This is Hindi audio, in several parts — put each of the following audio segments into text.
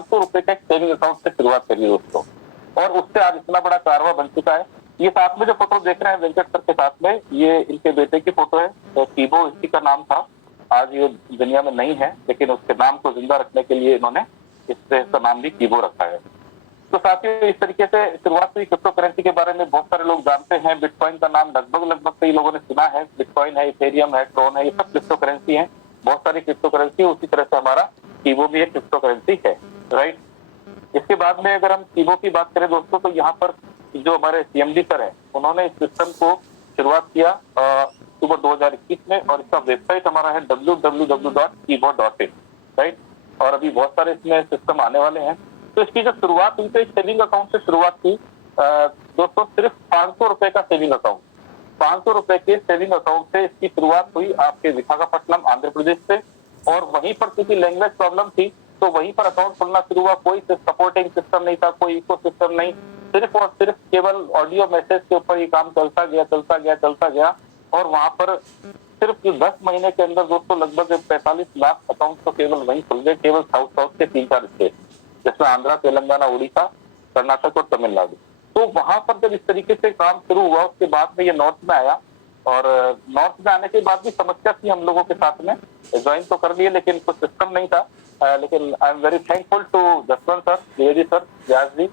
₹500 का एक सेविंग अकाउंट से शुरुआत करी दोस्तों, और उससे आज इतना बड़ा कारवा बन चुका है। ये साथ में जो फोटो देख रहे हैं वेंकट सर के साथ में, ये इनके बेटे की फोटो है। तो टीबो इसी का नाम था, आज ये दुनिया में नहीं है, लेकिन उसके नाम को जिंदा रखने के लिए इन्होंने इसका नाम भी टीबो रखा है। तो साथियों, इस तरीके से शुरुआत हुई क्रिप्टो करेंसी के बारे में। बहुत सारे लोग जानते हैं, बिटकॉइन का नाम लगभग कई लोगों ने सुना है। बिटकॉइन है, इथेरियम है, ट्रोन है, ये सब क्रिप्टो करेंसी है। बहुत सारी क्रिप्टो करेंसी, उसी तरह से हमारा टीबो भी एक क्रिप्टो करेंसी है, राइट। इसके बाद में अगर हम टीबो की बात करें दोस्तों, तो यहाँ पर जो हमारे सीएमडी सर है, उन्होंने इस सिस्टम को शुरुआत किया अक्टूबर 2021 में, और इसका वेबसाइट हमारा है www.tibo.in, राइट। और अभी बहुत सारे इसमें सिस्टम आने वाले हैं। तो इसकी जब शुरुआत हुई तो एक सेविंग अकाउंट से शुरुआत की दोस्तों, सिर्फ ₹500 का सेविंग अकाउंट, ₹500 के सेविंग अकाउंट से इसकी शुरुआत हुई आपके विशाखापट्टनम आंध्र प्रदेश से। और वहीं पर क्योंकि लैंग्वेज प्रॉब्लम थी, तो वहीं पर अकाउंट खुलना शुरू हुआ। कोई सपोर्टिंग सिस्टम नहीं था, कोई इको सिस्टम नहीं, सिर्फ और सिर्फ केवल ऑडियो मैसेज के ऊपर ये काम चलता गया। और वहां पर सिर्फ 10 महीने के अंदर दोस्तों लगभग 45 लाख अकाउंट तो केवल वहीं खुल गए, केवल साउथ के 3-4 स्टेट, जिसमें आंध्रा, तेलंगाना, उड़ीसा, कर्नाटक और तमिलनाडु। तो वहां पर जब इस तरीके से काम शुरू हुआ, उसके बाद में ये नॉर्थ में आया। और नॉर्थ में आने के बाद भी समस्या थी हम लोगों के साथ में, ज्वाइन तो कर लिए लेकिन कुछ सिस्टम नहीं था। लेकिन I am very thankful to Jaswant sir, Dwivedi sir, Vyas ji,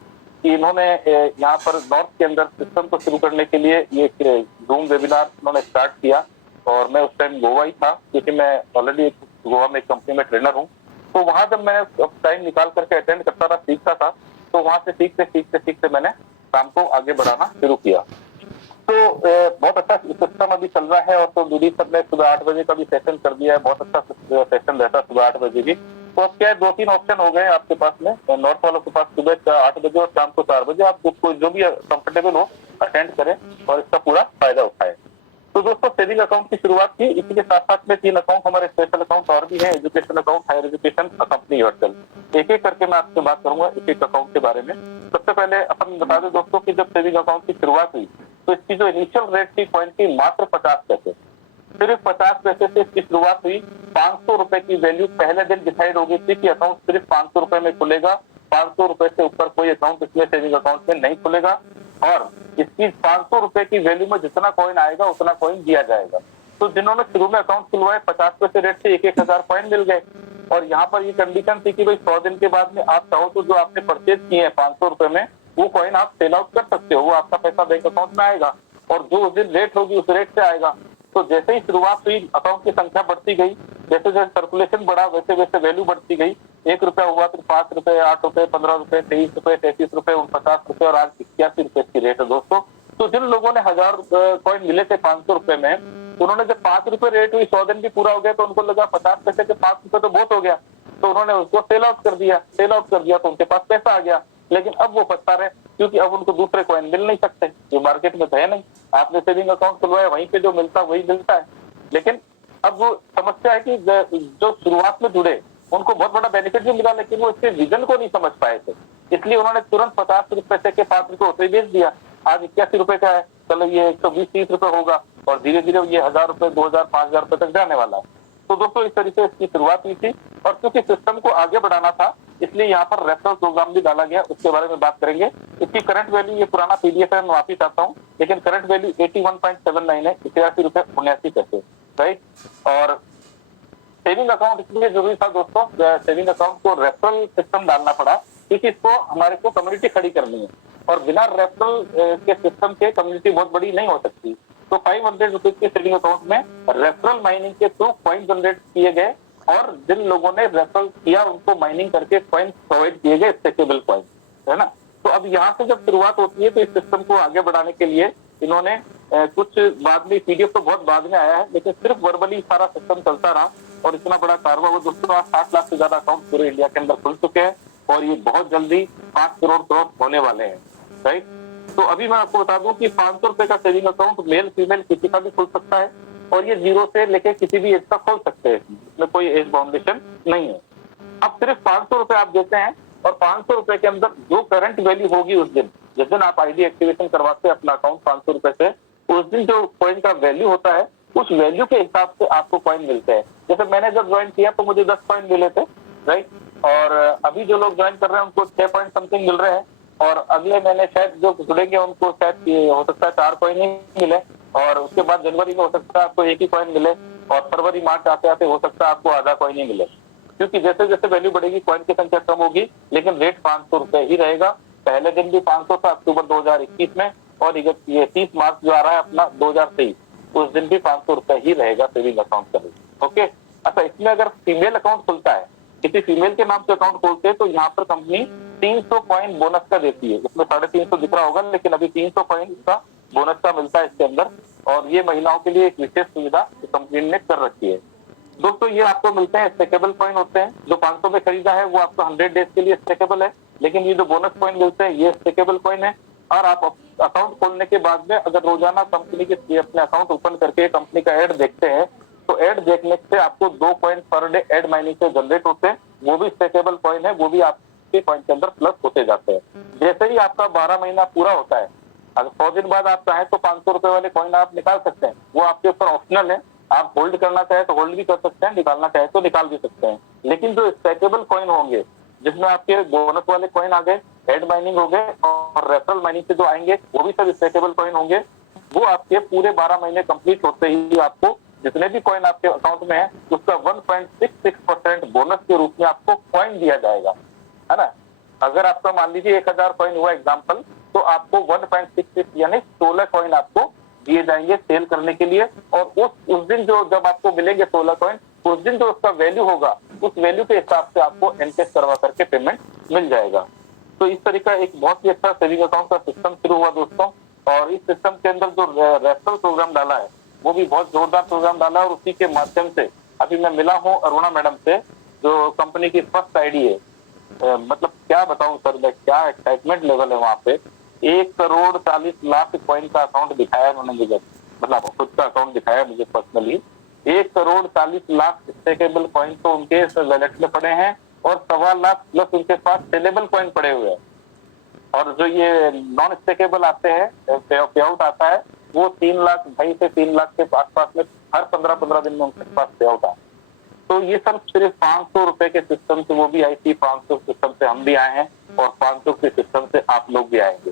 कि इन्होंने यहाँ पर नॉर्थ के अंदर सिस्टम को शुरू करने के लिए ये जूम वेबिनार उन्होंने स्टार्ट किया। और मैं उस टाइम गोवा ही था, क्योंकि मैं ऑलरेडी गोवा में एक कंपनी में ट्रेनर हूँ। तो वहां जब मैं टाइम निकाल करके अटेंड करता था, सीखता था, तो वहां से सीखते मैंने काम को आगे बढ़ाना शुरू किया। तो बहुत अच्छा सिस्टम अभी चल रहा है। और तो दूरी सर ने सुबह 8 बजे का भी सेशन कर दिया है, बहुत अच्छा सेशन रहता है सुबह 8 बजे भी। तो अब क्या है, 2-3 ऑप्शन हो गए आपके पास में, नॉर्थ वालों के पास सुबह 8 बजे और शाम को 4 बजे। आप जो भी कंफर्टेबल हो अटेंड करें और इसका पूरा फायदा उठाएं। तो दोस्तों, सेविंग अकाउंट की शुरुआत की। इसी के साथ साथ में 3 अकाउंट हमारे स्पेशल अकाउंट और भी है, education account, higher education, company yourself. एक एक करके मैं आपसे बात करूंगा एक अकाउंट के बारे में। सबसे पहले अपन बता दें दोस्तों कि जब सेविंग अकाउंट की शुरुआत हुई, तो इसकी जो इनिशियल रेट थी कॉइन की, मात्र 50 पैसे, सिर्फ 50 पैसे से इसकी शुरुआत हुई। ₹500 की वैल्यू पहले दिन डिसाइड हो गई थी कि अकाउंट सिर्फ ₹500 में खुलेगा। ₹500 से ऊपर कोई अकाउंट इसमें सेविंग अकाउंट में नहीं खुलेगा। और इसकी ₹500 की वैल्यू में जितना कॉइन आएगा उतना कॉइन दिया जाएगा। तो जिन्होंने शुरू में अकाउंट खुलवाए, 50 पैसे रेट से 1,000 कॉइन मिल गए। और यहाँ पर ये कंडीशन थी कि भाई 100 दिन के बाद में आप चाहो तो जो आपने परचेज किए हैं ₹500 में, वो कॉइन आप सेल आउट कर सकते हो, वो आपका पैसा बैंक अकाउंट में आएगा और जो उस दिन रेट होगी उस रेट से आएगा। तो जैसे ही शुरुआत हुई, अकाउंट की संख्या बढ़ती गई, जैसे जैसे सर्कुलेशन बढ़ा, वैसे वैसे वैल्यू बढ़ती गई। ₹1 हुआ, फिर ₹5, ₹8, ₹15, ₹23, ₹33, ₹49 और आज ₹81 की रेट है दोस्तों। तो जिन लोगों ने 1000 कॉइन मिले थे ₹500 में, उन्होंने जब ₹5 रेट हुई, 100 दिन भी पूरा हो गया, तो उनको लगा 50 पैसे के ₹5 तो बहुत हो गया, तो उन्होंने उसको सेल आउट कर दिया तो उनके पास पैसा आ गया। लेकिन अब वो पछता रहे, क्योंकि अब उनको दूसरे कॉइन मिल नहीं सकते, जो मार्केट में तो है नहीं। आपने सेविंग अकाउंट खुलवाया, वहीं पे जो मिलता है वही मिलता है। लेकिन अब वो समस्या है कि जो शुरुआत में जुड़े उनको बहुत बड़ा बेनिफिट भी मिला, लेकिन वो इसके विजन को नहीं समझ पाए थे, इसलिए उन्होंने तुरंत ₹50 के ₹5 होते ही बेच दिया। आज ₹81 का है, चलो ये 120-130 होगा और धीरे धीरे ये ₹1000, ₹2000, ₹5000 तक जाने वाला है। तो दोस्तों, इस तरीके से इसकी शुरुआत हुई थी। और क्योंकि सिस्टम को आगे बढ़ाना था, इसलिए यहाँ पर रेफरल प्रोग्राम भी डाला गया, उसके बारे में बात करेंगे। इसकी करंट वैल्यू, ये पुराना पीडीएफ है, मैं वापिस आता हूँ, लेकिन करंट वैल्यू 81.79 है, ₹83.79, राइट। और सेविंग अकाउंट इसलिए जरूरी था दोस्तों, सेविंग अकाउंट को रेफरल सिस्टम डालना पड़ा, क्योंकि इसको हमारे को कम्युनिटी खड़ी करनी है और बिना रेफरल के सिस्टम के कम्युनिटी बहुत बड़ी नहीं हो सकती। तो ₹500 के सेविंग अकाउंट में रेफरल माइनिंग के थ्रू कॉइन जनरेट किए गए और जिन लोगों ने रेफरल किया उनको माइनिंग करके कॉइन प्रोवाइड किए गए, स्टेकेबल कॉइन, है ना। तो अब यहाँ से जब शुरुआत होती है, तो इस सिस्टम को आगे बढ़ाने के लिए इन्होंने कुछ बाद में, पीडीएफ तो बहुत बाद में आया है, लेकिन सिर्फ वर्बली सारा सिस्टम चलता रहा और इतना बड़ा कारवा वो दोस्तों, आज 60 लाख से ज्यादा अकाउंट पूरे इंडिया के अंदर खुल चुके हैं और ये बहुत जल्दी 5 करोड़ क्रॉस होने वाले हैं, राइट। तो अभी मैं आपको बता दूं कि ₹500 का सेविंग अकाउंट मेल फीमेल किसी का भी खुल सकता है और ये 0 से लेके किसी भी एज तक खोल सकते हैं, इसमें कोई एज बाउंडेशन नहीं है। अब सिर्फ ₹500 आप देते हैं और ₹500 के अंदर जो करंट वैल्यू होगी उस दिन, जिस दिन आप आईडी एक्टिवेशन करवाते हैं अपना अकाउंट ₹500 से, उस दिन जो कॉइन का वैल्यू होता है, उस वैल्यू के हिसाब से आपको कॉइन मिलते हैं। जैसे मैंने जब ज्वाइन किया तो मुझे 10 कॉइन मिले थे, राइट। और अभी जो लोग ज्वाइन कर रहे हैं उनको 6 पॉइंट समथिंग मिल रहे हैं, और अगले महीने शायद जो जुड़ेंगे उनको शायद हो सकता है 4 कॉइन ही मिले, और उसके बाद जनवरी में हो सकता है आपको 1 ही कॉइन मिले, और फरवरी मार्च आते आते हो सकता है आपको आधा कॉइन ही मिले, क्योंकि जैसे जैसे वैल्यू बढ़ेगी कॉइन की संख्या कम होगी, लेकिन रेट 500 रुपए ही रहेगा। पहले दिन भी 500 था अक्टूबर 2021 में, और ये 30 मार्च जो आ रहा है अपना 2023, उस दिन भी 500 रुपए ही रहेगा सेविंग अकाउंट का रेट। ओके, अच्छा इसमें अगर फीमेल अकाउंट खुलता है, किसी फीमेल के नाम से अकाउंट खोलते हैं, तो यहाँ पर कंपनी 300 कॉइन बोनस का देती है। इसमें 350 दिख रहा होगा, लेकिन अभी 300 कॉइन का बोनस का मिलता है इसके अंदर, और ये महिलाओं के लिए एक विशेष सुविधा कंपनी ने कर रखी है। दोस्तों ये आपको मिलते हैं स्टेकेबल कॉइन होते हैं, जो 500 में खरीदा है वो आपको 100 डेज के लिए स्टेकेबल है, लेकिन ये जो बोनस कॉइन मिलते हैं ये स्टेकेबल कॉइन है। और आप अकाउंट खोलने के बाद में अगर रोजाना कंपनी के अपने अकाउंट ओपन करके कंपनी का एड देखते हैं, तो एड देखने से आपको 2 coin per day ad mining से जनरेट होते हैं, वो भी स्टेकेबल कॉइन है, वो भी आपके कॉइन के अंदर प्लस होते जाते हैं। जैसे ही आपका 12 महीना पूरा होता है, अगर 100 दिन बाद आप चाहें तो 500 रुपए वाले कॉइन आप निकाल सकते हैं, वो आपके ऊपर ऑप्शनल है। आप होल्ड करना चाहे तो होल्ड भी कर सकते हैं, निकालना चाहे तो निकाल भी सकते हैं। लेकिन जो स्टेकेबल कॉइन होंगे, जिसमें आपके बोनस वाले कॉइन आ गए, एड माइनिंग हो गए, और रेफरल माइनिंग से जो आएंगे वो भी सब स्टेकेबल कॉइन होंगे, वो आपके पूरे 12 महीने कंप्लीट होते ही आपको जितने भी कॉइन आपके अकाउंट में है उसका 1.66% बोनस के रूप में आपको कॉइन दिया जाएगा, है ना। अगर आपका मान लीजिए 1000 कॉइन हुआ एग्जाम्पल, तो आपको 1.66 यानी 16 कॉइन आपको दिए जाएंगे सेल करने के लिए। और उस दिन जो जब आपको मिलेंगे 16 कॉइन, उस दिन जो उसका वैल्यू होगा, उस वैल्यू के हिसाब से आपको एनकेश करवा करके पेमेंट मिल जाएगा। तो इस तरीका एक बहुत ही अच्छा सेविंग अकाउंट का सिस्टम शुरू हुआ दोस्तों। और इस सिस्टम के अंदर जो रेफरल प्रोग्राम डाला है वो भी बहुत जोरदार प्रोग्राम डाला है, और उसी के माध्यम से अभी मैं मिला हूँ अरुणा मैडम से, जो कंपनी की फर्स्ट आईडी है। मतलब क्या बताऊं सर, मैं क्या एक्साइटमेंट लेवल है वहां पे। 1,40,00,000 कॉइन का अकाउंट दिखाया उन्होंने मुझे, मतलब खुद का अकाउंट दिखाया मुझे पर्सनली। 1,40,00,000 स्टेकेबल कॉइन तो उनके वैलेट में पड़े हैं, और 1.25 लाख प्लस उनके पास सेलेबल कॉइन पड़े हुए हैं। और जो ये नॉन स्टेकेबल आते हैं, पे आउट आता है, वो 3 लाख 2.5 से 3 लाख के आसपास में हर 15-15 दिन में उनके पास पे आउट आता है। तो ये सब सिर्फ 500 रुपए के सिस्टम से वो भी आई थी, 500 सिस्टम से हम भी आए हैं, और 500 के सिस्टम से आप लोग भी आएंगे।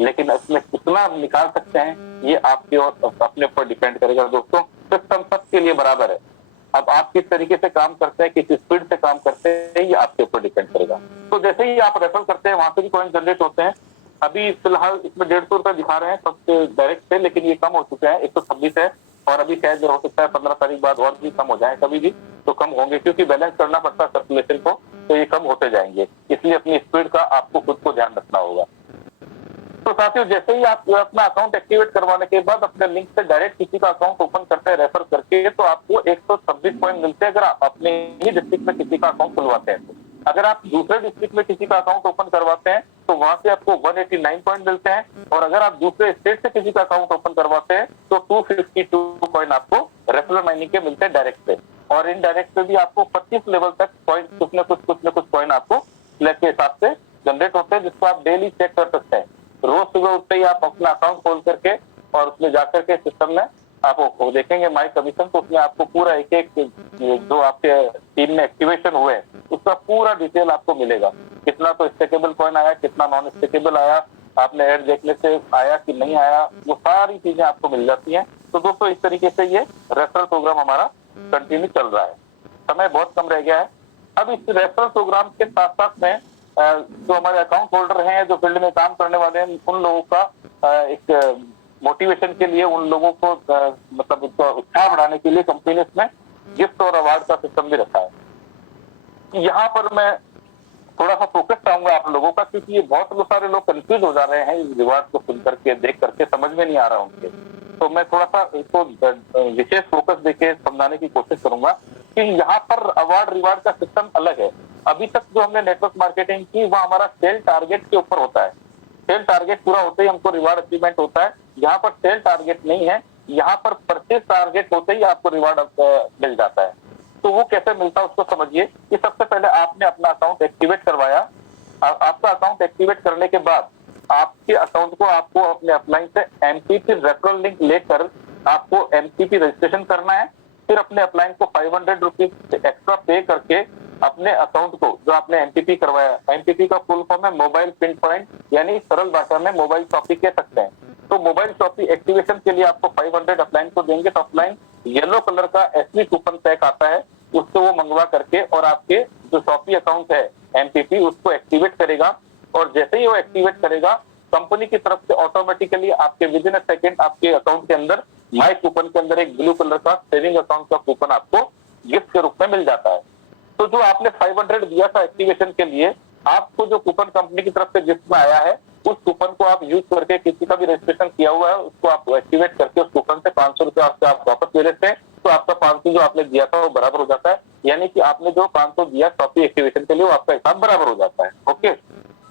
लेकिन इसमें कितना निकाल सकते हैं ये आपके और अपने ऊपर डिपेंड करेगा दोस्तों। सिस्टम सबके लिए बराबर है। अब आप किस तरीके से काम करते हैं, किस स्पीड से काम करते हैं, ये आपके ऊपर डिपेंड करेगा। तो जैसे ही आप रेफर करते हैं वहां से भी कॉइन जनरेट होते हैं। अभी फिलहाल इसमें 150 रुपए दिखा रहे हैं सबसे डायरेक्ट से, लेकिन ये कम हो चुके हैं, 126 है। और अभी शायद हो सकता है 15 तारीख बाद और भी कम हो जाए, कभी भी तो कम होंगे, क्योंकि बैलेंस करना पड़ता है सर्कुलेशन को, तो ये कम होते जाएंगे। इसलिए अपनी स्पीड का आपको खुद को ध्यान रखना होगा। तो साथियों, जैसे ही आप अपना अकाउंट एक्टिवेट करवाने के बाद अपने लिंक से डायरेक्ट किसी का अकाउंट ओपन करते हैं रेफर करके, तो आपको 126 पॉइंट मिलते हैं अगर आप अपने ही डिस्ट्रिक्ट में किसी का अकाउंट खुलवाते हैं। तो अगर आप दूसरे डिस्ट्रिक्ट में किसी का अकाउंट ओपन करवाते हैं तो वहां से आपको 189 पॉइंट मिलते हैं, और अगर आप दूसरे स्टेट से किसी का अकाउंट ओपन करवाते हैं तो 252 पॉइंट आपको रेफरल माइनिंग के मिलते हैं डायरेक्ट से। और इनडायरेक्ट से भी आपको 25 लेवल तक पॉइंट कुछ न कुछ पॉइंट आपको फ्लैग के हिसाब से जनरेट होते हैं, जिसको आप डेली चेक कर सकते हैं। रोज सुबह उठते ही आप अपना अकाउंट खोल करके और उसमें जाकर के सिस्टम में आप देखेंगे माई कमीशन, तो उसमें आपको पूरा एक जो आपके टीम में एक्टिवेशन हुए उसका पूरा डिटेल आपको मिलेगा। कितना तो स्टेकेबल कॉइन आया, कितना नॉन स्टेकेबल आया, आपने एड देखने से आया कि नहीं आया, वो सारी चीजें आपको मिल जाती हैं। तो दोस्तों इस तरीके से ये रेफरल प्रोग्राम हमारा कंटिन्यू चल रहा है। समय बहुत कम रह गया है। अब इस रेफरल प्रोग्राम के साथ साथ में जो हमारे अकाउंट होल्डर हैं, जो फील्ड में काम करने वाले हैं, उन लोगों का एक मोटिवेशन के लिए, उन लोगों को मतलब उत्साह बढ़ाने के लिए कंपनी ने इसमें गिफ्ट और अवार्ड का सिस्टम भी रखा है। यहाँ पर मैं थोड़ा सा फोकस चाहूंगा आप लोगों का, क्योंकि ये बहुत सारे लोग कंफ्यूज हो जा रहे हैं इस रिवार्ड को सुन करके, देख करके समझ में नहीं आ रहा उनके। तो मैं थोड़ा सा इसको विशेष फोकस देके समझाने की कोशिश करूंगा कि यहाँ पर अवार्ड रिवार्ड का सिस्टम अलग है। अभी तक जो हमने नेटवर्क मार्केटिंग की वह हमारा सेल टारगेट के ऊपर होता है। सेल टारगेट पूरा होते ही हमको रिवार्ड अचीवमेंट होता है। यहाँ पर सेल टारगेट नहीं है, यहाँ पर परचेज टारगेट होते ही आपको रिवार्ड मिल जाता है। तो वो कैसे मिलता है उसको समझिए कि सबसे पहले आपने अपना अकाउंट एक्टिवेट करवाया। आपका अकाउंट एक्टिवेट करने के बाद आपके अकाउंट को आपको अपने अपलाइन से एमपीपी रेफरल लिंक लेकर आपको एमपीपी रजिस्ट्रेशन करना है। फिर अपने अपलाइन को 500 रुपीज एक्स्ट्रा पे करके अपने अकाउंट को, जो आपने एमपीपी करवाया, एमपीपी का फुल फॉर्म है मोबाइल पिन पॉइंट, यानी सरल भाषा में मोबाइल शॉपी कह सकते हैं। तो मोबाइल शॉपी एक्टिवेशन के लिए आपको 500 अपलाइन को देंगे, तो अपलाइन येलो कलर का एसवी कूपन पैक आता है, उससे वो मंगवा करके और आपके जो शॉपी अकाउंट है एमपीपी उसको एक्टिवेट करेगा। और जैसे ही वो एक्टिवेट करेगा, कंपनी की तरफ से ऑटोमेटिकली आपके विद इन अ सेकेंड आपके अकाउंट के अंदर माई कूपन के अंदर एक ब्लू कलर का सेविंग अकाउंट का कूपन आपको गिफ्ट के रूप में मिल जाता है। तो जो आपने 500 दिया था एक्टिवेशन के लिए, आपको जो कूपन कंपनी की तरफ से गिफ्ट में आया है, उस कूपन को आप यूज करके किसी का भी रजिस्ट्रेशन किया हुआ है उसको आप एक्टिवेट करके उस कूपन से 500 रुपए आपसे आप वापस ले लेते हैं, तो आपका 500 जो आपने दिया था वो बराबर हो जाता है। यानी कि आपने जो 500 दिया शॉपी एक्टिवेशन के लिए वो आपका हिसाब बराबर हो जाता है। ओके,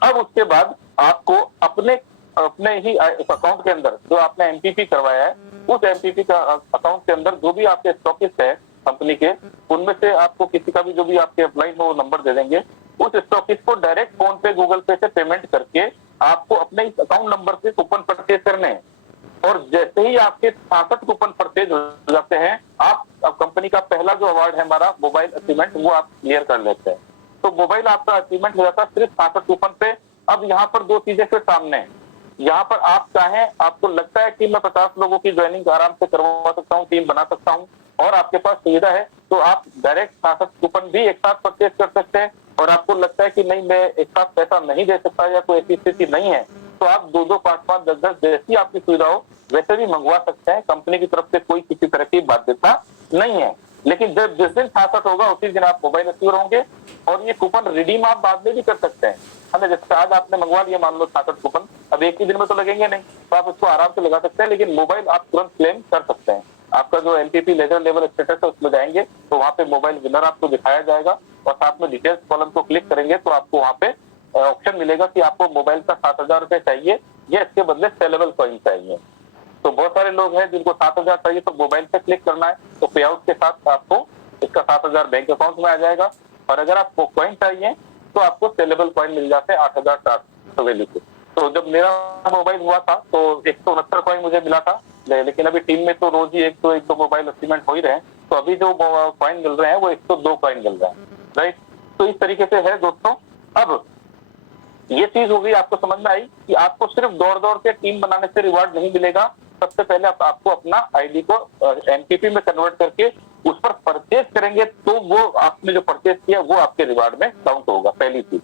अब उसके बाद आपको अपने अपने ही अकाउंट के अंदर जो आपने एमपीपी करवाया है, उस एमपीपी का अकाउंट के अंदर जो भी आपके स्टॉकिस्ट है कंपनी के, उनमें से आपको किसी का भी जो भी आपके अपलाइन हो वो नंबर दे देंगे। उस स्टॉकिस्ट को डायरेक्ट फोन पे गूगल पे से पेमेंट करके आपको अपने इस अकाउंट नंबर से कूपन परचेज करने हैं। और जैसे ही आपके 66 कूपन परचेज हो जाते हैं, आप कंपनी का पहला जो अवार्ड है हमारा मोबाइल अचीवमेंट, वो आप क्लियर कर लेते हैं। तो मोबाइल आपका अचीवमेंट हो जाता है सिर्फ 66 कूपन पे। अब यहाँ पर दो चीजें फिर सामने हैं। यहाँ पर आप चाहें, आपको लगता है कि मैं 50 लोगों की ज्वाइनिंग आराम से करवा सकता हूँ, टीम बना सकता हूँ, और आपके पास सुविधा है, तो आप डायरेक्ट 66 कूपन भी एक साथ परचेज कर सकते हैं। और आपको लगता है कि नहीं मैं एक साथ पैसा नहीं दे सकता या कोई ऐसी स्थिति नहीं है, तो आप 2-2, 5-5, 10-10 जैसी आपकी सुविधा हो वैसे भी मंगवा सकते हैं। कंपनी की तरफ से कोई किसी तरह की बाध्यता नहीं है। लेकिन जब जिस दिन 66 होगा उसी दिन आप मोबाइल अचीवर होंगे, और ये कूपन रिडीम आप बाद में भी कर सकते हैं। हमें जैसे आज आपने मंगवा लिया मान लो 66 कूपन, अब एक ही दिन में तो लगेंगे नहीं, तो आप इसको आराम से लगा सकते हैं, लेकिन मोबाइल आप तुरंत क्लेम कर सकते हैं। आपका जो एमपीपी लेजर लेवल स्टेटस है उसमें जाएंगे तो वहाँ पे मोबाइल विनर आपको दिखाया जाएगा, और साथ में डिटेल्स कॉलम को क्लिक करेंगे तो आपको वहाँ पे ऑप्शन मिलेगा कि आपको मोबाइल का 7,000 रुपए चाहिए या इसके बदले सेलेबल कॉइन चाहिए। तो बहुत सारे लोग हैं जिनको 7,000 चाहिए, तो मोबाइल पे क्लिक करना है, तो पे आउट के साथ आपको इसका 7,000 बैंक अकाउंट में आ जाएगा। और अगर आपको कॉइन चाहिए तो आपको सेलेबल कॉइन मिल जाते हैं 8,400 वैल्यू के। तो जब मेरा मोबाइल हुआ था तो 169 कॉइन मुझे मिला था, लेकिन अभी टीम में तो रोज ही एक तो मोबाइल अचीवमेंट हो ही रहे हैं, तो अभी जो कॉइन मिल रहे हैं वो 102 कॉइन मिल रहे हैं, राइट। तो इस तरीके से है दोस्तों। अब ये चीज हो गई, आपको समझ में आई कि आपको सिर्फ दौड़ दौड़ के टीम बनाने से रिवार्ड नहीं मिलेगा। सबसे पहले आपको अपना आईडी को एमपीपी में कन्वर्ट करके उस पर परचेज करेंगे, तो वो आपने जो परचेज किया वो आपके रिवार्ड में काउंट होगा, पहली चीज।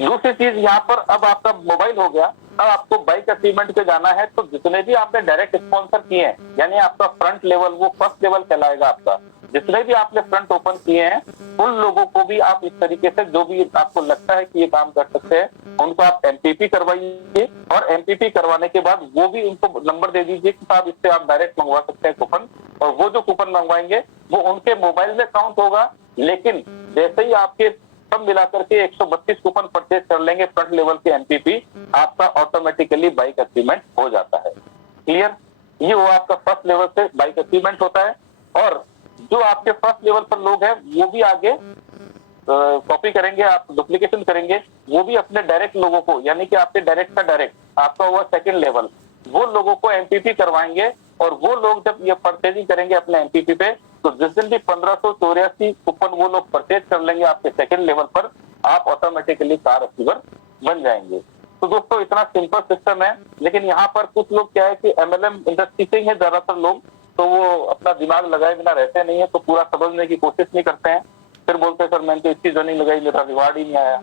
दूसरी चीज, यहाँ पर अब आपका मोबाइल हो गया, अब आपको बाइक अचीवमेंट पे जाना है, तो जितने भी आपने डायरेक्ट स्पॉन्सर किए हैं, यानी आपका फ्रंट लेवल वो फर्स्ट लेवल कहलाएगा आपका, जितने भी आपने फ्रंट ओपन किए हैं उन लोगों को भी आप इस तरीके से जो भी आपको लगता है कि ये काम कर सकते हैं उनको आप एमपीपी करवाइए, और एमपीपी करवाने के बाद वो भी उनको नंबर दे दीजिए कि साहब इससे आप डायरेक्ट मंगवा सकते हैं कूपन, और वो जो कूपन मंगवाएंगे वो उनके मोबाइल में काउंट होगा। लेकिन जैसे ही आपके सब मिलाकर के 132 कूपन परचेज कर लेंगे फ्रंट लेवल के एमपीपी, आपका ऑटोमेटिकली बाइक अचीवमेंट हो जाता है। क्लियर? ये वो आपका फर्स्ट लेवल से बाइक अचीवमेंट होता है। और जो आपके फर्स्ट लेवल पर लोग हैं वो भी आगे कॉपी करेंगे, आप डुप्लीकेशन करेंगे, वो भी अपने डायरेक्ट लोगों को, यानी कि आपके डायरेक्ट का डायरेक्ट आपका हुआ सेकंड लेवल, वो लोगों को एमपीपी करवाएंगे। और वो लोग जब ये परचेजिंग करेंगे अपने एमपीपी पे, तो जिस दिन भी 1584 कूपन वो लोग परचेज कर लेंगे आपके सेकंड लेवल पर, आप ऑटोमेटिकली कार अचीवर बन जाएंगे। तो दोस्तों इतना सिंपल सिस्टम है। लेकिन यहाँ पर कुछ लोग क्या है कि एमएलएम इंडस्ट्री से ही है ज्यादातर लोग, तो वो अपना दिमाग लगाए बिना रहते नहीं है, तो पूरा समझने की कोशिश नहीं करते हैं। फिर बोलते हैं सर मैंने तो इतनी ज्वाइनिंग लगाई, मेरा रिवार्ड ही नहीं आया।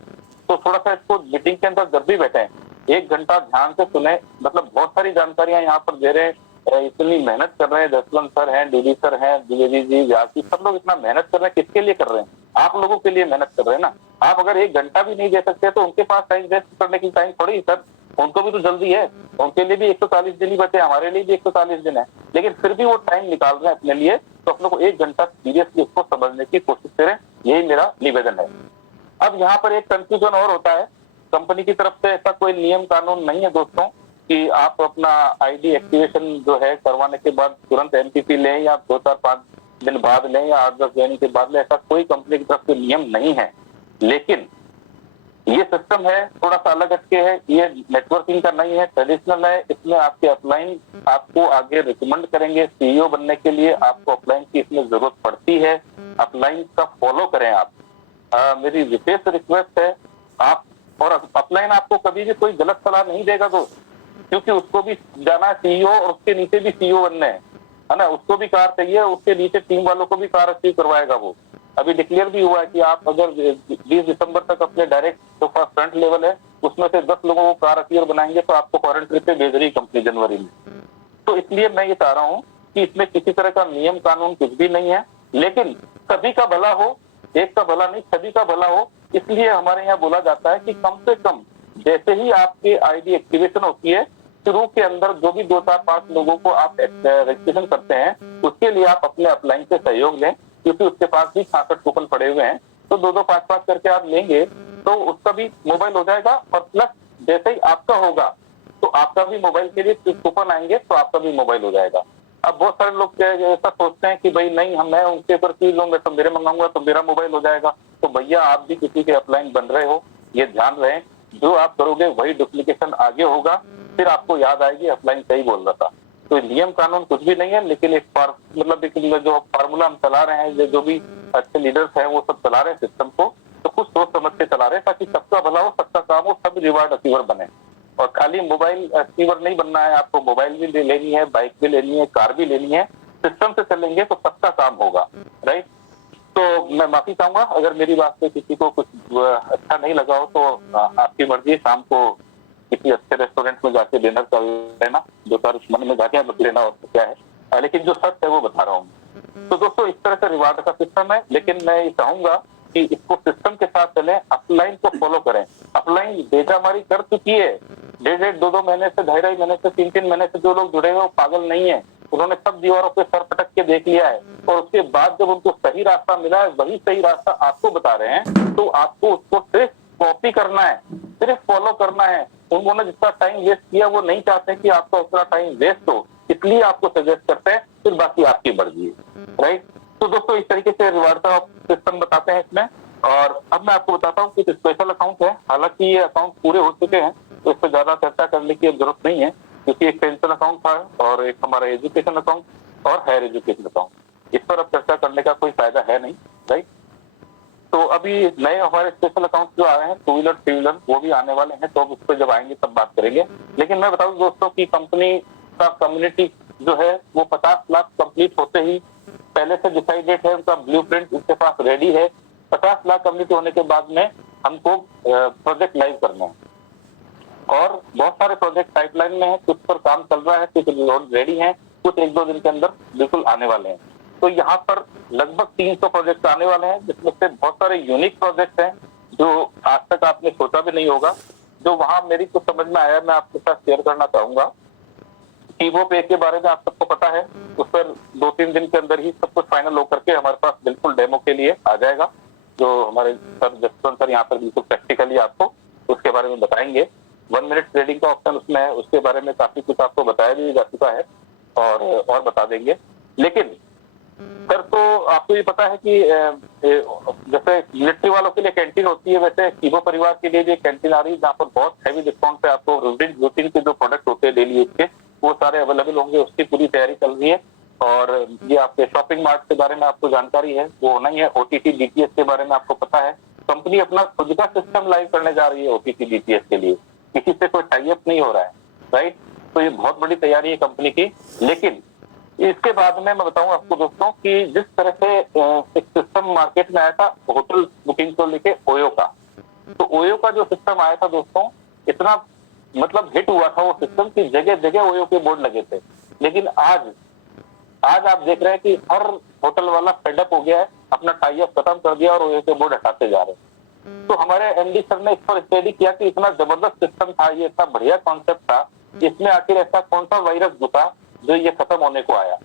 तो थोड़ा सा इसको मीटिंग के अंदर जब भी बैठे 1 घंटा ध्यान से सुने, मतलब बहुत सारी जानकारियां यहाँ पर दे रहे हैं, इतनी मेहनत कर रहे हैं, जसवंत सर हैं, डीडी सर हैं, द्विवेदी जी, व्यास जी, सब लोग इतना मेहनत कर रहे हैं, किसके लिए कर रहे हैं? आप लोगों के लिए मेहनत कर रहे हैं ना। आप अगर 1 घंटा भी नहीं दे सकते तो उनके पास टाइम वेस्ट करने की टाइम थोड़ी सर, उनको भी तो जल्दी है, उनके लिए भी 140 दिन ही बचे, हमारे लिए भी 140 दिन है, लेकिन फिर भी वो टाइम निकाल रहे हैं अपने लिए। तो आप लोग को 1 घंटा सीरियसली उसको समझने की कोशिश करें, यही मेरा निवेदन है। अब यहाँ पर एक कंफ्यूजन और होता है, कंपनी की तरफ से ऐसा कोई नियम कानून नहीं है दोस्तों कि आप अपना आईडी एक्टिवेशन जो है करवाने के बाद तुरंत एमपीपी लें या 2-4-5 दिन बाद लें या 8-10 देने के बाद लें, ऐसा कोई कंपनी की तरफ से नियम नहीं है। लेकिन ये सिस्टम है थोड़ा सा अलग हटके है, ये नेटवर्किंग का नहीं है, ट्रेडिशनल है। इसमें आपके अपलाइन आपको आगे रिकमेंड करेंगे सीईओ बनने के लिए, आपको अपलाइन की इसमें जरूरत पड़ती है, अपलाइन का फॉलो करें आप। मेरी विशेष रिक्वेस्ट है, आप और अपलाइन आपको कभी भी कोई गलत सलाह नहीं देगा दोस्त, क्योंकि उसको भी जाना है सीईओ और उसके नीचे भी सीईओ बनने है ना, उसको भी कार चाहिए, उसके नीचे टीम वालों को भी कार अचीव करवाएगा वो। अभी डिक्लेयर भी हुआ है कि आप अगर 20 दिसंबर तक अपने डायरेक्ट जो फ्रंट लेवल है उसमें से 10 लोगों को कार अचीवर बनाएंगे तो आपको फॉरेन ट्रिप पे भेज रही कंपनी जनवरी में। तो इसलिए मैं ये चाह रहा हूँ कि इसमें किसी तरह का नियम कानून कुछ भी नहीं है, लेकिन सभी का भला हो, एक का भला नहीं सभी का भला हो। इसलिए हमारे यहाँ बोला जाता है कि कम से कम जैसे ही आपकी आईडी एक्टिवेशन होती है, शुरू के अंदर जो भी 2, 4, 5 लोगों को आप रजिस्ट्रेशन करते हैं उसके लिए आप अपने अपलाइन से सहयोग लें, क्योंकि उसके पास भी 66 कूपन पड़े हुए हैं। तो 2-2, 5-5 करके आप लेंगे तो उसका भी मोबाइल हो जाएगा, और प्लस जैसे ही आपका होगा तो आपका भी मोबाइल के लिए कूपन आएंगे तो आपका भी मोबाइल हो जाएगा। अब बहुत सारे लोग ऐसा सोचते हैं कि भाई नहीं, मैं उनके ऊपर चीज लूंगा तो मेरे मंगाऊंगा तो मेरा मोबाइल हो जाएगा। तो भैया आप भी किसी के अपलाइन बन रहे हो, ये ध्यान रहे, जो आप करोगे वही डुप्लीकेशन आगे होगा, फिर आपको याद आएगी अपलाइन सही बोल रहा था। तो नियम कानून कुछ भी नहीं है, लेकिन एक जो फार्मूला हम चला रहे हैं, जो भी अच्छे लीडर्स हैं वो सब चला रहे हैं सिस्टम को, तो कुछ सोच समझ के चला रहे हैं ताकि सबका भला हो, सबका काम हो, सब रिवार्ड अचीवर बने। और खाली मोबाइल अचीवर नहीं बनना है, आपको मोबाइल भी लेनी है, बाइक भी लेनी है, कार भी लेनी है। सिस्टम से चलेंगे तो सबका काम होगा, राइट। तो मैं माफी चाहूंगा अगर मेरी बात से किसी को कुछ अच्छा नहीं लगा हो, तो आपकी मर्जी, शाम को किसी अच्छे रेस्टोरेंट में जाके डिनर कर लेना, 2-4 मन में जाके मत लेना, और क्या है। लेकिन जो सच है वो बता रहा हूँ। तो दोस्तों इस तरह से रिवार्ड का सिस्टम है, लेकिन मैं ये चाहूंगा कि इसको सिस्टम के साथ चलें, अपलाइन को फॉलो करें। अपलाइन बेजामारी कर चुकी है, 1.5, 2 महीने से, 2.5 महीने से, 3 महीने से जो लोग जुड़े हुए वो पागल नहीं है, उन्होंने सब दीवारों पे सर पटक के देख लिया है, और उसके बाद जब उनको सही रास्ता मिला है, वही सही रास्ता आपको बता रहे हैं, तो आपको उसको सिर्फ कॉपी करना है, सिर्फ फॉलो करना है। उन्होंने जितना टाइम वेस्ट किया वो नहीं चाहते कि आपका उतना टाइम वेस्ट हो, इसलिए आपको सजेस्ट करते हैं, फिर बाकी आपकी मर्जी है, राइट। तो दोस्तों इस तरीके से रिवार्ड का सिस्टम बताते हैं इसमें। और अब मैं आपको बताता हूँ कि स्पेशल अकाउंट है, हालांकि ये अकाउंट पूरे हो चुके हैं तो इस पर ज्यादा चर्चा करने की जरूरत नहीं है, क्योंकि एक पेंशन अकाउंट था और एक हमारा एजुकेशन अकाउंट और हायर एजुकेशन अकाउंट, इस पर अब चर्चा करने का कोई फायदा है नहीं, राइट। तो अभी नए हमारे स्पेशल अकाउंट जो आ रहे हैं, 2 व्हीलर 3 व्हीलर, वो भी आने वाले हैं, तो अब उस पर जब आएंगे तब बात करेंगे। लेकिन मैं बताऊं दोस्तों की कंपनी का कम्युनिटी जो है वो 50 लाख कंप्लीट होते ही पहले से डिसाइडेड है, उनका ब्लूप्रिंट उनके पास रेडी है। 50 लाख कंप्लीट होने के बाद में हमको प्रोजेक्ट लाइव करना है, और बहुत सारे प्रोजेक्ट पाइपलाइन में है, कुछ पर काम चल रहा है, कुछ रेडी है, कुछ 1-2 दिन के अंदर बिल्कुल आने वाले हैं। तो यहाँ पर लगभग 300 प्रोजेक्ट आने वाले हैं, जिसमें से बहुत सारे यूनिक प्रोजेक्ट हैं जो आज तक आपने सोचा भी नहीं होगा। जो वहां मेरी कुछ समझ में आया, मैं आपके साथ शेयर करना चाहूंगा। टीबो पे के बारे में आप सबको पता है, उस पर 2-3 दिन के अंदर ही सब कुछ फाइनल होकर के हमारे पास बिल्कुल डेमो के लिए आ जाएगा, जो हमारे सर जसवंत सर यहाँ पर बिल्कुल प्रैक्टिकली आपको उसके बारे में बताएंगे। 1 मिनट ट्रेडिंग का ऑप्शन उसमें है, उसके बारे में काफी कुछ आपको बताया भी जा चुका है और बता देंगे। लेकिन सर तो आपको ये पता है कि जैसे मिलिट्री वालों के लिए कैंटीन होती है, वैसे कीबो परिवार के लिए भी कैंटीन आ रही है, जहाँ पर बहुत हैवी डिस्काउंट पे आपको रूटीन के जो प्रोडक्ट होते हैं डेली यूज के, वो सारे अवेलेबल होंगे, उसकी पूरी तैयारी चल रही है। और ये आपके शॉपिंग मार्ट के बारे में आपको जानकारी है, वो होना ही है। ओटीटी डीटीएच के बारे में आपको पता है, कंपनी अपना खुद का सिस्टम लाइव करने जा रही है ओटीटी डीटीएच के लिए, किसी से कोई टाई अप नहीं हो रहा है, राइट। तो ये बहुत बड़ी तैयारी है कंपनी की। लेकिन इसके बाद में मैं बताऊं आपको दोस्तों कि जिस तरह से एक सिस्टम मार्केट में आया था होटल बुकिंग को लेके ओयो का, तो ओयो का जो सिस्टम आया था दोस्तों, इतना मतलब हिट हुआ था वो सिस्टम की जगह जगह ओयो के बोर्ड लगे थे। लेकिन आज आप देख रहे हैं कि हर होटल वाला फेडअप हो गया है, अपना टाई अप खत्म कर दिया और ओयो के बोर्ड हटाते जा रहे हैं। तो हमारे एमडी सर ने इस पर स्टडी किया कि इतना जबरदस्त सिस्टम था, ये इतना बढ़िया कॉन्सेप्ट था, इसमें आखिर ऐसा कौन सा वायरस घुसा जो ये खत्म होने को आया।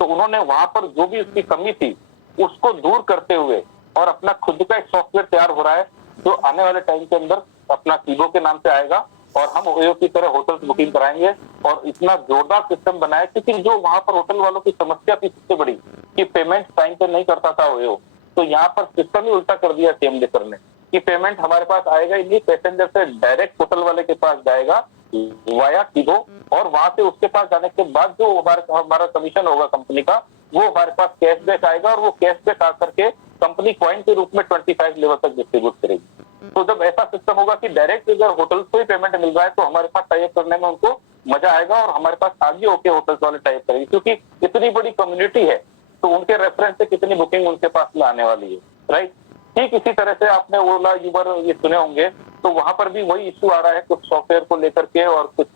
तो उन्होंने वहां पर जो भी उसकी कमी थी उसको दूर करते हुए और अपना खुद का एक सॉफ्टवेयर तैयार हो रहा है, जो आने वाले टाइम के अंदर अपना कीबो के नाम से आएगा, और हम ओयो की तरह होटल बुकिंग कराएंगे। और इतना जोरदार सिस्टम बनाया, क्योंकि जो वहां पर होटल वालों की समस्या थी सबसे बड़ी कि पेमेंट टाइम पे नहीं करता था ओयो, तो यहाँ पर सिस्टम ही उल्टा कर दिया टीएमडी सर ने कि पेमेंट हमारे पास आएगा ही नहीं, पैसेंजर से डायरेक्ट होटल वाले के पास जाएगा वाया कीबो, और वहां से उसके पास जाने के बाद जो हमारा कमीशन होगा कंपनी का, वो हमारे पास कैशबैक आएगा, और वो कैशबैक आकर के कंपनी कॉइन के रूप में 25 लेवल तक डिस्ट्रीब्यूट करेगी। तो जब ऐसा सिस्टम होगा कि डायरेक्ट अगर होटल्स को ही पेमेंट मिल रहा है तो हमारे पास टाइप करने में उनको मजा आएगा और हमारे पास आगे होके होटल्स वाले टाइप करेंगे, क्योंकि इतनी बड़ी कम्युनिटी है तो उनके रेफरेंस से कितनी बुकिंग उनके पास में आने वाली है, राइट। ठीक इसी तरह से आपने ओला यूबर ये सुने होंगे, तो वहां पर भी वही इश्यू आ रहा है कुछ सॉफ्टवेयर को लेकर के और कुछ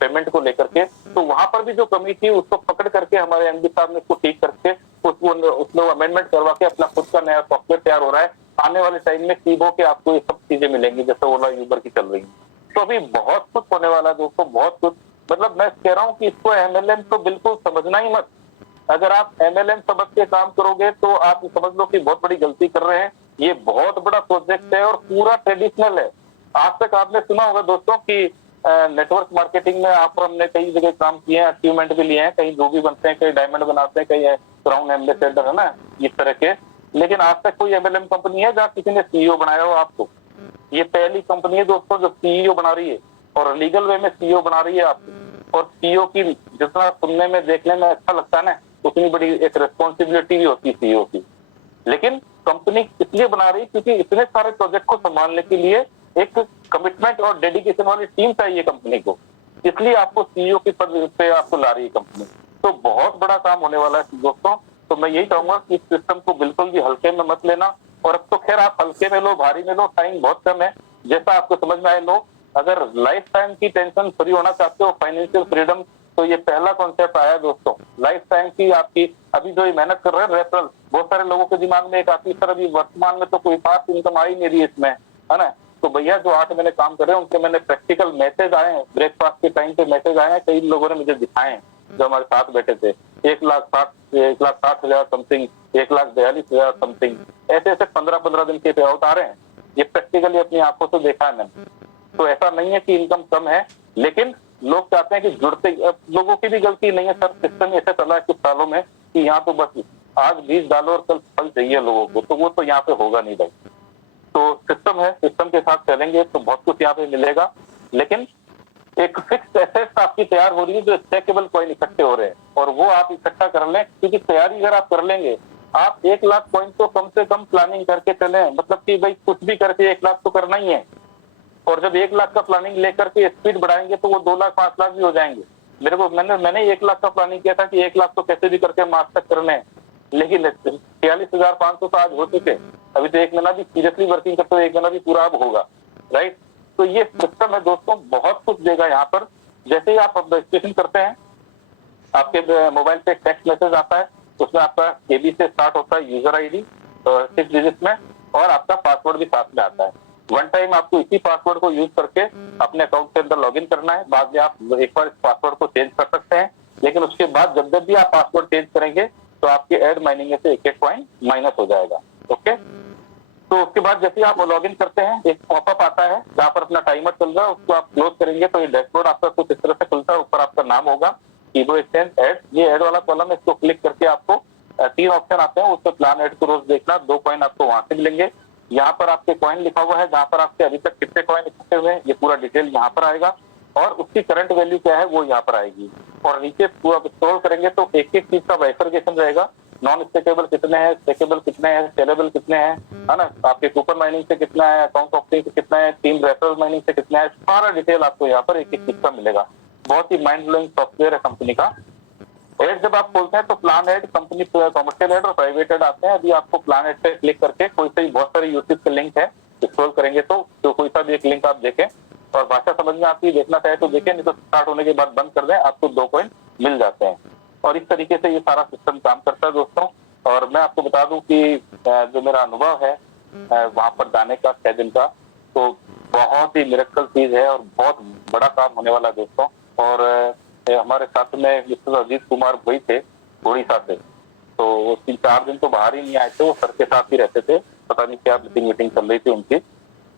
पेमेंट को लेकर के। तो वहां पर भी जो कमी थी उसको पकड़ करके हमारे एमडी साहब ने उसको ठीक करके उसमें अमेंडमेंट करवा के अपना खुद का नया सॉफ्टवेयर तैयार हो रहा है। आने वाले टाइम में सीबो के आपको ये सब चीजें मिलेंगी जैसे ओला यूबर की चल रही है। तो अभी बहुत कुछ होने वाला है दोस्तों, बहुत कुछ। मतलब मैं कह रहा हूँ कि इसको एमएलएम तो बिल्कुल समझना ही मत। अगर आप एमएलएम समझ के काम करोगे तो आप समझ लो कि बहुत बड़ी गलती कर रहे हैं। ये बहुत बड़ा प्रोजेक्ट है और पूरा ट्रेडिशनल है। आज तक आपने सुना होगा दोस्तों कि नेटवर्क मार्केटिंग में आप हमने कई जगह काम किए हैं, अचीवमेंट भी लिए हैं, कहीं जो भी बनते हैं, कहीं डायमंड बनाते हैं, कहीं क्राउन एम्बेसडर है ना, इस तरह के। लेकिन आज तक कोई एमएलएम कंपनी है जहाँ किसी ने सीईओ बनाया हो आपको? ये पहली कंपनी है दोस्तों जो सीईओ बना रही है और लीगल वे में सीईओ बना रही है आपको। और सीईओ की जितना सुनने में देखने में अच्छा लगता है ना, उतनी बड़ी एक रिस्पॉन्सिबिलिटी भी होती है सीईओ की। लेकिन कंपनी इसलिए बना रही क्योंकि इतने सारे प्रोजेक्ट को संभालने के लिए एक कमिटमेंट और डेडिकेशन वाली टीम चाहिए कंपनी को, इसलिए आपको सीईओ की पद पे आपको ला रही है कंपनी। तो बहुत बड़ा काम होने वाला है दोस्तों। तो मैं यही चाहूंगा कि इस सिस्टम को बिल्कुल भी हल्के में मत लेना। और अब तो खैर आप हल्के में लो, भारी में लो, टाइम बहुत कम है, जैसा आपको समझ में आए लो। अगर लाइफ टाइम की टेंशन फ्री होना चाहते हो, फाइनेंशियल फ्रीडम, तो ये पहला कॉन्सेप्ट आया दोस्तों। लाइफ टाइम की आपकी अभी जो ये मेहनत कर रहे हैं रेफरल, बहुत सारे लोगों के दिमाग में एक आती है सर अभी वर्तमान में तो कोई खास इनकम आई नहीं रही इसमें, है ना। तो भैया जो 8 महीने काम कर रहे हैं उनके मैंने प्रैक्टिकल मैसेज आए हैं, ब्रेकफास्ट के टाइम पे मैसेज आए हैं, कई लोगों ने मुझे दिखाए हैं जो हमारे साथ बैठे थे। 1,60,000 समथिंग, 1,42,000 समथिंग, ऐसे ऐसे 15-15 दिन के पे आउट आ रहे हैं। ये प्रैक्टिकली अपनी आंखों से देखा है मैंने। तो ऐसा नहीं है कि इनकम कम है, लेकिन लोग चाहते हैं कि जुड़ते, लोगों की भी गलती नहीं है सर, सिस्टम ऐसे चला है कुछ सालों में कि यहाँ तो बस आज बीज डालो और कल फल चाहिए लोगों को, तो वो तो यहाँ पे होगा नहीं भाई। तो सिस्टम है, सिस्टम के साथ चलेंगे तो बहुत कुछ यहाँ पे मिलेगा। लेकिन एक फिक्स एसेट्स आपकी तैयार हो रही है जो स्टेकेबल कॉइन इकट्ठे हो रहे हैं, और वो आप इकट्ठा कर लें, क्योंकि तैयारी अगर आप कर लेंगे, आप 1 लाख कॉइन तो कम से कम प्लानिंग करके चले, मतलब कि भाई कुछ भी करके 1 लाख तो करना ही है। और जब 1 लाख का प्लानिंग लेकर के स्पीड बढ़ाएंगे तो वो 2 लाख 5 लाख भी हो जाएंगे। मैंने 1 लाख का प्लानिंग किया था कि 1 लाख तो कैसे भी करके मार्च तक करने हैं, लेकिन 46,500 तो आज हो चुके। अभी तो 1 महीना भी सीरियसली वर्किंग करते हुए 1 महीना भी पूरा अब होगा, राइट। तो ये सिस्टम है दोस्तों, बहुत कुछ देगा यहाँ पर। जैसे ही आप रजिस्ट्रेशन करते हैं, आपके मोबाइल पे टेक्स्ट मैसेज आता है, उसमें आपका केबी से स्टार्ट होता है यूजर आईडी 6 डिजिट में, और आपका पासवर्ड भी साथ में आता है। वन टाइम आपको इसी पासवर्ड को यूज करके अपने अकाउंट के अंदर लॉगिन करना है। बाद में आप एक बार इस पासवर्ड को चेंज कर सकते हैं, लेकिन उसके बाद जब भी आप पासवर्ड चेंज करेंगे तो आपके एड माइनिंग में से 1-1 कॉइन माइनस हो जाएगा। ओके, तो उसके बाद जैसे आप लॉगिन करते हैं एक पॉपअप आता है जहाँ पर अपना टाइमर चल रहा है, उसको आप क्लोज करेंगे तो ये डैशबोर्ड आपका कुछ इस तरह से खुलता है। ऊपर आपका नाम होगा, सीबो एक्सचेंज एड, ये एड वाला कॉलम है, इसको क्लिक करके आपको 3 ऑप्शन आते हैं, उसमें प्लान एड को रोज देखना, 2 कॉइन आपको वहां से मिलेंगे। यहाँ पर आपके कॉइन लिखा हुआ है, जहाँ पर आपके अभी तक कितने कॉइन इकट्ठे हुए हैं ये पूरा डिटेल यहाँ पर आएगा, और उसकी करंट वैल्यू क्या है वो यहाँ पर आएगी। और नीचे पूरा स्क्रॉल करेंगे तो एक एक चीज का बाइफरकेशन रहेगा, नॉन स्टेकेबल कितने हैं, स्टेकेबल कितने हैं, सेलेबल कितने हैं, है ना, आपके कूपन माइनिंग से कितना है, अकाउंट ऑप्टिंग से कितना है, टीम रेफरल माइनिंग से कितना है, सारा डिटेल आपको यहाँ पर एक एक चीज का मिलेगा। बहुत ही माइंड ब्लोइंग सॉफ्टवेयर है कंपनी का। एड जब आप खोलते हैं तो plan ad, company commercial ad और प्राइवेट एड आते हैं। अभी आपको प्लान एड पे क्लिक करके कोई सा बहुत सारे यूट्यूब के लिंक है, स्क्रॉल करेंगे तो कोई सा भी एक लिंक आप देखें और भाषा समझ में आती है, देखना चाहे तो देखें, नहीं तो स्टार्ट होने के बाद बंद कर दें, आपको 2 कॉइन मिल जाते हैं। और इस तरीके से ये सारा सिस्टम काम करता है दोस्तों। और मैं आपको बता दूं कि जो मेरा अनुभव है वहां पर जाने का 6 दिन का, तो बहुत ही मिरेकल चीज है और बहुत बड़ा काम होने वाला है दोस्तों। और हमारे साथ में मिस्टर अजीत कुमार भाई थे उड़ीसा से, तो वो 3-4 दिन तो बाहर ही नहीं आए थे, वो सर के साथ ही रहते थे, पता नहीं क्या मीटिंग चल रही थी उनकी।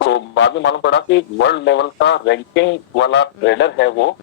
तो बाद में मालूम पड़ा कि वर्ल्ड लेवल का रैंकिंग वाला ट्रेडर है वो,